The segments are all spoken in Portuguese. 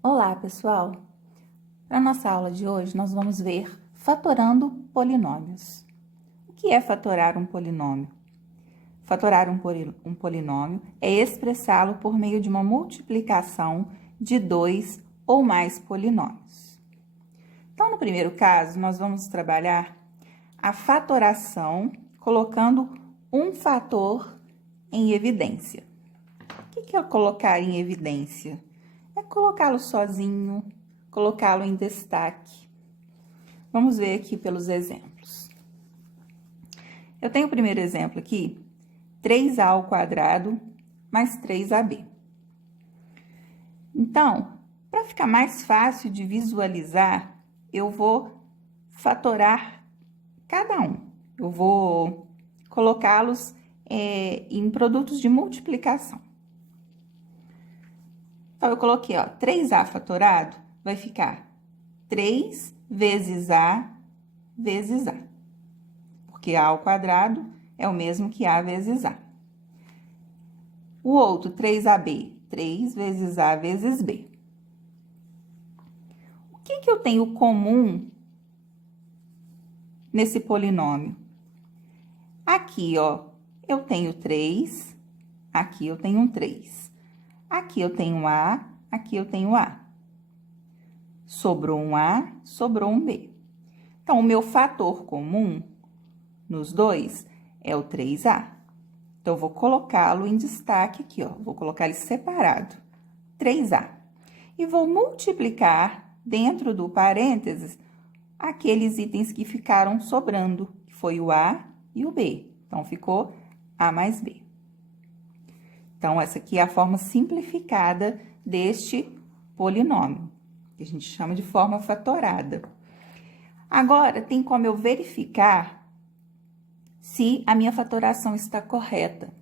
Olá, pessoal! Para a nossa aula de hoje, nós vamos ver fatorando polinômios. O que é fatorar um polinômio? Fatorar um polinômio é expressá-lo por meio de uma multiplicação de dois ou mais polinômios. Então, no primeiro caso, nós vamos trabalhar a fatoração colocando um fator em evidência. O que é colocar em evidência? É colocá-lo sozinho, colocá-lo em destaque. Vamos ver aqui pelos exemplos. Eu tenho o primeiro exemplo aqui, 3a ao quadrado mais 3ab. Então, para ficar mais fácil de visualizar, eu vou fatorar cada um. Eu vou colocá-los em produtos de multiplicação. Então, eu coloquei, ó, 3a fatorado vai ficar 3 vezes a vezes a. Porque a ao quadrado é o mesmo que a vezes a. O outro, 3ab, 3 vezes a vezes b. O que eu tenho comum nesse polinômio? Aqui, ó, eu tenho 3, aqui eu tenho um 3. Aqui eu tenho A, aqui eu tenho A. Sobrou um A, sobrou um B. Então, o meu fator comum nos dois é o 3A. Então, eu vou colocá-lo em destaque aqui, ó. Vou colocar ele separado, 3A. E vou multiplicar dentro do parênteses aqueles itens que ficaram sobrando, que foi o A e o B. Então, ficou A mais B. Então, essa aqui é a forma simplificada deste polinômio, que a gente chama de forma fatorada. Agora, tem como eu verificar se a minha fatoração está correta.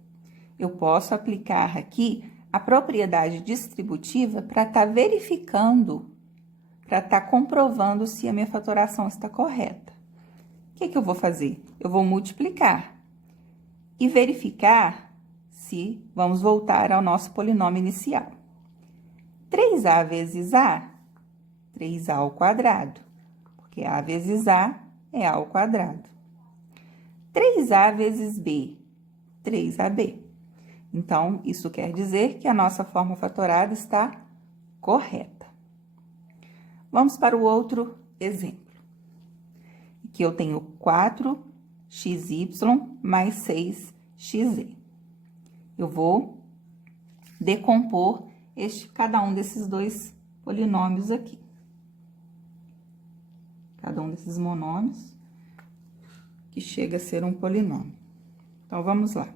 Eu posso aplicar aqui a propriedade distributiva para estar verificando, para estar comprovando se a minha fatoração está correta. O que eu vou fazer? Eu vou multiplicar e verificar se vamos voltar ao nosso polinômio inicial. 3a vezes a, 3a ao quadrado, porque a vezes a é a ao quadrado. 3a vezes b, 3ab. Então, isso quer dizer que a nossa forma fatorada está correta. Vamos para o outro exemplo. Aqui eu tenho 4xy mais 6xz. Eu vou decompor cada um desses dois polinômios aqui. Cada um desses monômios que chega a ser um polinômio. Então, vamos lá.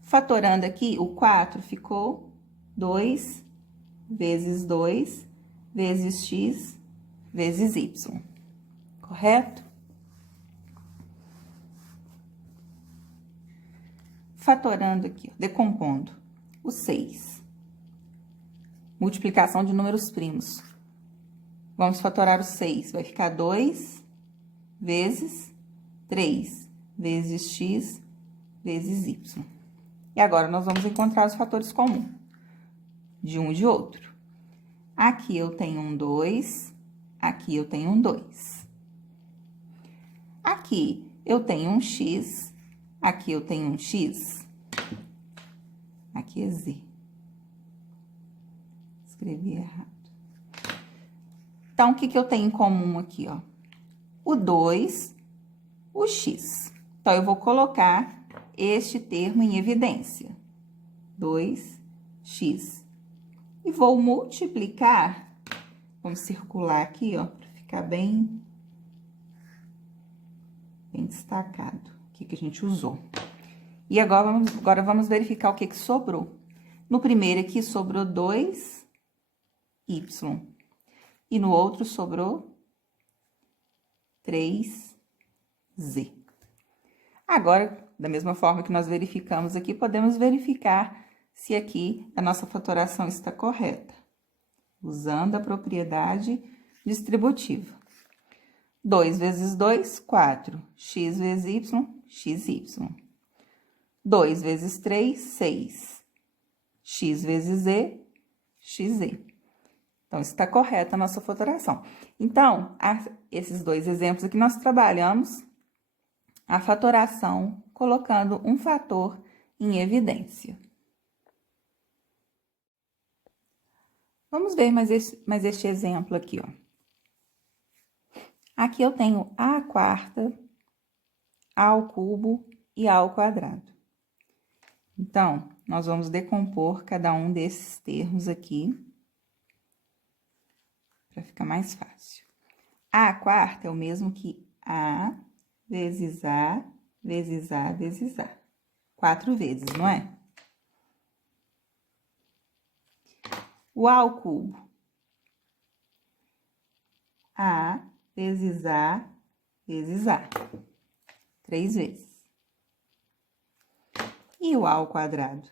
Fatorando aqui, o 4 ficou 2 vezes 2 vezes x vezes y. Correto? Fatorando aqui, decompondo o 6. Multiplicação de números primos. Vamos fatorar o 6. Vai ficar 2 vezes 3 vezes x vezes y. E agora, nós vamos encontrar os fatores comuns de um e de outro. Aqui eu tenho um 2, aqui eu tenho um 2. Aqui eu tenho um x, aqui eu tenho um x. Aqui é z. Escrevi errado. Então, o que eu tenho em comum aqui, ó? O 2, o x. Então, eu vou colocar este termo em evidência. 2x. E vou multiplicar, vamos circular aqui, ó, para ficar bem destacado o que a gente usou. E agora vamos verificar o que sobrou. No primeiro aqui sobrou 2y. E no outro sobrou 3z. Agora, da mesma forma que nós verificamos aqui, podemos verificar se aqui a nossa fatoração está correta, usando a propriedade distributiva. 2 vezes 2, 4. X vezes y, xy. 2 vezes 3, 6. X vezes z, xz. Então, está correta a nossa fatoração. Então, esses dois exemplos aqui, nós trabalhamos a fatoração colocando um fator em evidência. Vamos ver mais este exemplo aqui, ó. Aqui eu tenho a quarta, a ao cubo e a ao quadrado. Então, nós vamos decompor cada um desses termos aqui, para ficar mais fácil. A quarta é o mesmo que A vezes A, vezes A, vezes A. 4 vezes, não é? O A ao cubo. A vezes A, vezes A. 3 vezes. E o A ao quadrado?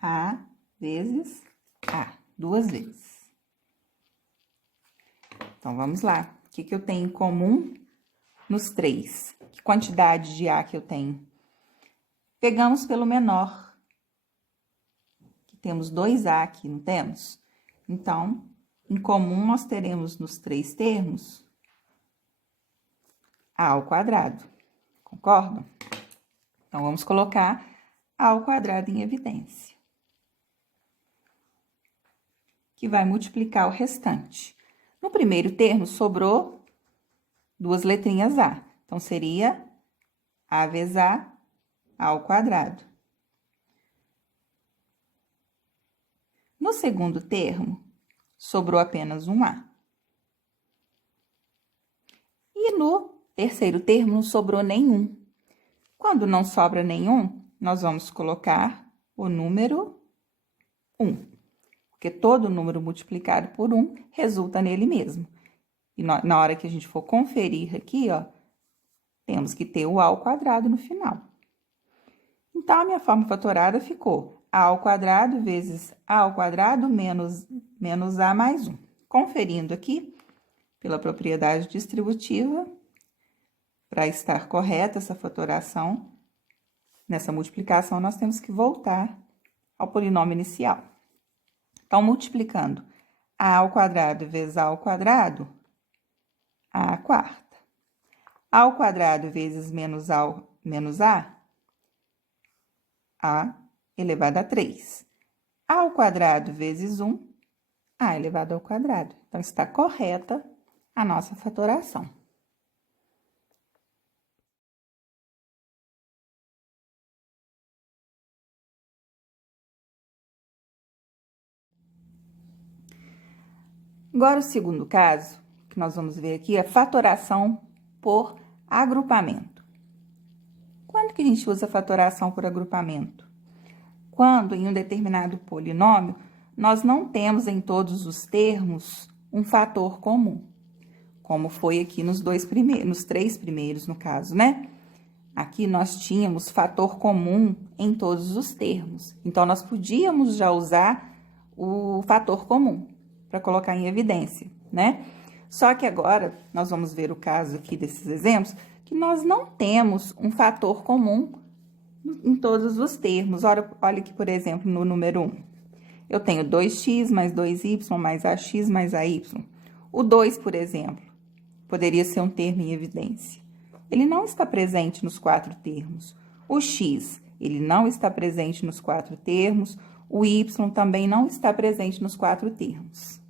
A vezes A, 2 vezes. Então, vamos lá. O que eu tenho em comum nos 3? Que quantidade de A que eu tenho? Pegamos pelo menor. Que temos 2A aqui, não temos? Então, em comum, nós teremos nos 3 termos A ao quadrado. Concordam? Então, vamos colocar A ao quadrado em evidência. Que vai multiplicar o restante. No primeiro termo, sobrou 2 letrinhas A. Então, seria A vezes A ao quadrado. No segundo termo, sobrou apenas um A. E no terceiro termo, não sobrou nenhum. Quando não sobra nenhum, nós vamos colocar o número 1. Porque todo número multiplicado por 1 resulta nele mesmo. E na hora que a gente for conferir aqui, ó, temos que ter o A ao quadrado no final. Então, a minha forma fatorada ficou A ao quadrado vezes A ao quadrado menos A mais 1. Conferindo aqui, pela propriedade distributiva, para estar correta essa fatoração, nessa multiplicação, nós temos que voltar ao polinômio inicial. Então, multiplicando A ao quadrado vezes A ao quadrado, A quarta. A ao quadrado vezes menos A elevado a 3. A ao quadrado vezes 1, A elevado ao quadrado. Então, está correta a nossa fatoração. Agora, o segundo caso, que nós vamos ver aqui, é fatoração por agrupamento. Quando que a gente usa fatoração por agrupamento? Quando, em um determinado polinômio, nós não temos em todos os termos um fator comum, como foi aqui nos 3 primeiros, no caso, né? Aqui nós tínhamos fator comum em todos os termos, então nós podíamos já usar o fator comum para colocar em evidência, né? Só que agora, nós vamos ver o caso aqui desses exemplos, que nós não temos um fator comum em todos os termos. Olha aqui, por exemplo, no número 1. Eu tenho 2x mais 2y mais ax mais ay. O 2, por exemplo, poderia ser um termo em evidência. Ele não está presente nos 4 termos. O x, ele não está presente nos 4 termos. O y também não está presente nos 4 termos.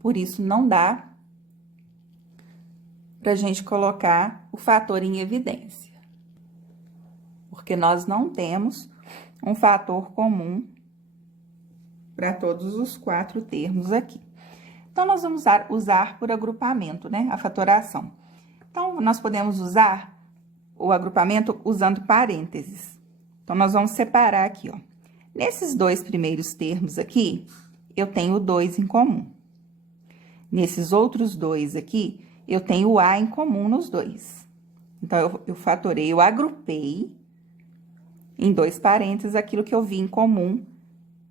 Por isso, não dá para a gente colocar o fator em evidência. Porque nós não temos um fator comum para todos os 4 termos aqui. Então, nós vamos usar por agrupamento, né? A fatoração. Então, nós podemos usar o agrupamento usando parênteses. Então, nós vamos separar aqui, ó. Nesses 2 primeiros termos aqui, eu tenho o 2 em comum. Nesses outros 2 aqui, eu tenho o A em comum nos 2. Então, eu fatorei, eu agrupei em 2 parênteses aquilo que eu vi em comum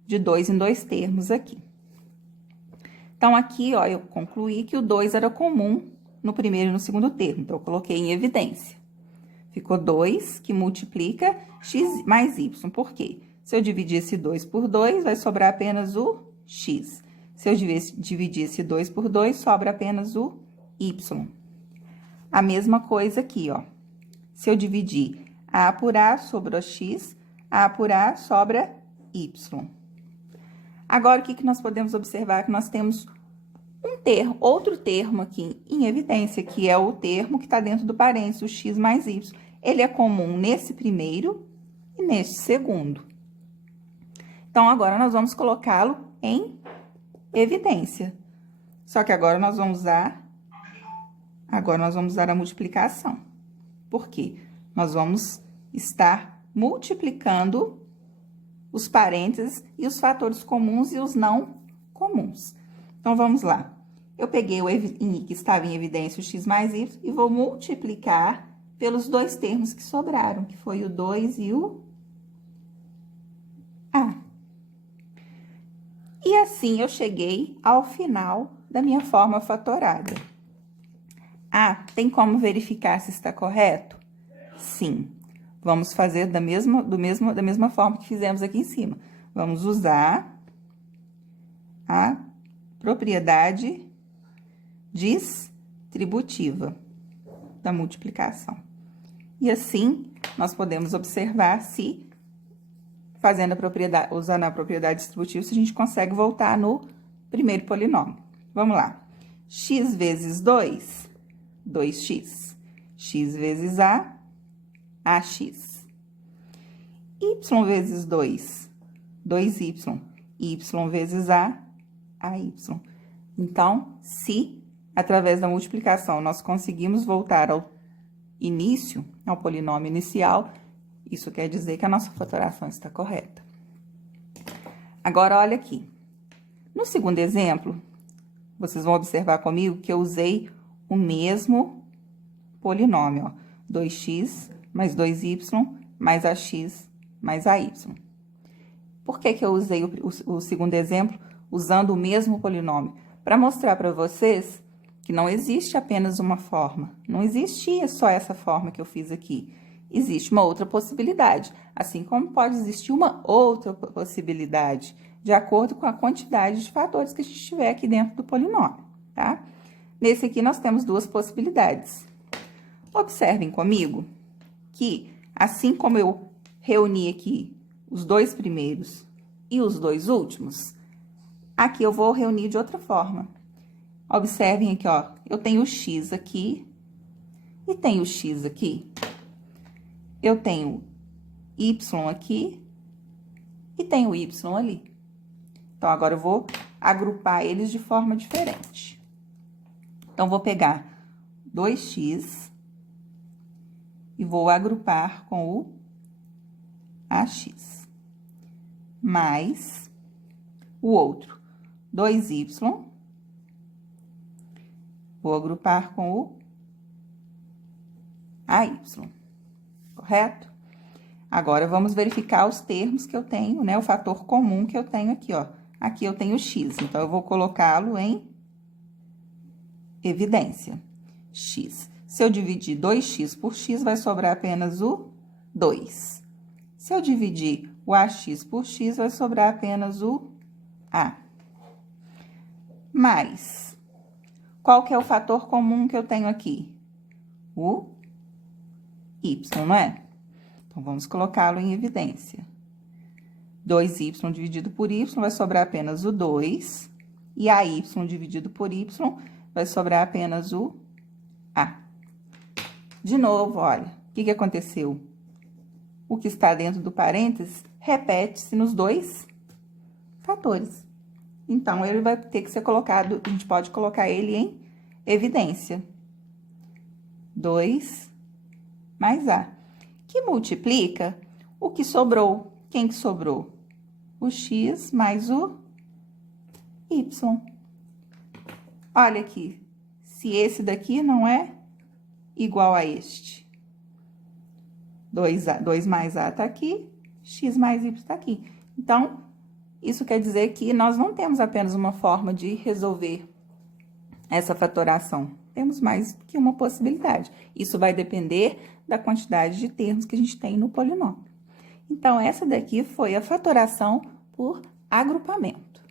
de 2 em 2 termos aqui. Então, aqui, ó, eu concluí que o 2 era comum no primeiro e no segundo termo. Então, eu coloquei em evidência. Ficou 2 que multiplica x mais y. Por quê? Se eu dividir esse 2 por 2, vai sobrar apenas o x. Se eu dividir esse 2 por 2, sobra apenas o y. A mesma coisa aqui, ó. Se eu dividir a por a, sobrou x, a por a sobra y. Agora, o que nós podemos observar? Que nós temos outro termo aqui em evidência, que é o termo que está dentro do parênteses, o x mais y. Ele é comum nesse primeiro e neste segundo. Então, agora nós vamos colocá-lo em evidência. Só que agora nós vamos usar a multiplicação. Por quê? Nós vamos estar multiplicando os parênteses e os fatores comuns e os não comuns. Então, vamos lá. Eu peguei o que estava em evidência, o x mais y, e vou multiplicar pelos dois termos que sobraram, que foi o 2 e o a. E assim, eu cheguei ao final da minha forma fatorada. Tem como verificar se está correto? Sim. Vamos fazer da mesma forma que fizemos aqui em cima. Vamos usar a propriedade distributiva da multiplicação. E assim, nós podemos observar se, usando a propriedade distributiva, se a gente consegue voltar no primeiro polinômio. Vamos lá. X vezes 2, 2x. X vezes a, ax. Y vezes 2, 2y. Y vezes a, AY. Então, se, através da multiplicação, nós conseguimos voltar ao início, ao polinômio inicial, isso quer dizer que a nossa fatoração está correta. Agora, olha aqui. No segundo exemplo, vocês vão observar comigo que eu usei o mesmo polinômio, ó, 2x mais 2y mais ax mais AY. Por que eu usei o segundo exemplo usando o mesmo polinômio? Para mostrar para vocês que não existe apenas uma forma. Não existia só essa forma que eu fiz aqui. Existe uma outra possibilidade, assim como pode existir uma outra possibilidade, de acordo com a quantidade de fatores que a gente tiver aqui dentro do polinômio, tá? Nesse aqui, nós temos duas possibilidades. Observem comigo que, assim como eu reuni aqui os dois primeiros e os dois últimos, aqui eu vou reunir de outra forma. Observem aqui, ó, eu tenho o x aqui e tenho o x aqui. Eu tenho y aqui e tenho y ali. Então, agora eu vou agrupar eles de forma diferente. Então, vou pegar 2x e vou agrupar com o ax, mais o outro, 2y, vou agrupar com o AY, correto? Agora, vamos verificar os termos que eu tenho, né? O fator comum que eu tenho aqui, ó. Aqui eu tenho x, então, eu vou colocá-lo em evidência. X. Se eu dividir 2x por x, vai sobrar apenas o 2. Se eu dividir o ax por x, vai sobrar apenas o a. Mais, qual que é o fator comum que eu tenho aqui? O y, não é? Então, vamos colocá-lo em evidência. 2y dividido por y vai sobrar apenas o 2. E AY dividido por y vai sobrar apenas o a. De novo, olha, o que aconteceu? O que está dentro do parênteses repete-se nos dois fatores. Então, ele vai ter que ser colocado, a gente pode colocar ele em evidência. 2 mais a. Que multiplica o que sobrou. Quem que sobrou? O x mais o y. Olha aqui, se esse daqui não é igual a este. 2 mais a tá aqui, x mais y tá aqui. Então, isso quer dizer que nós não temos apenas uma forma de resolver essa fatoração. Temos mais que uma possibilidade. Isso vai depender da quantidade de termos que a gente tem no polinômio. Então, essa daqui foi a fatoração por agrupamento.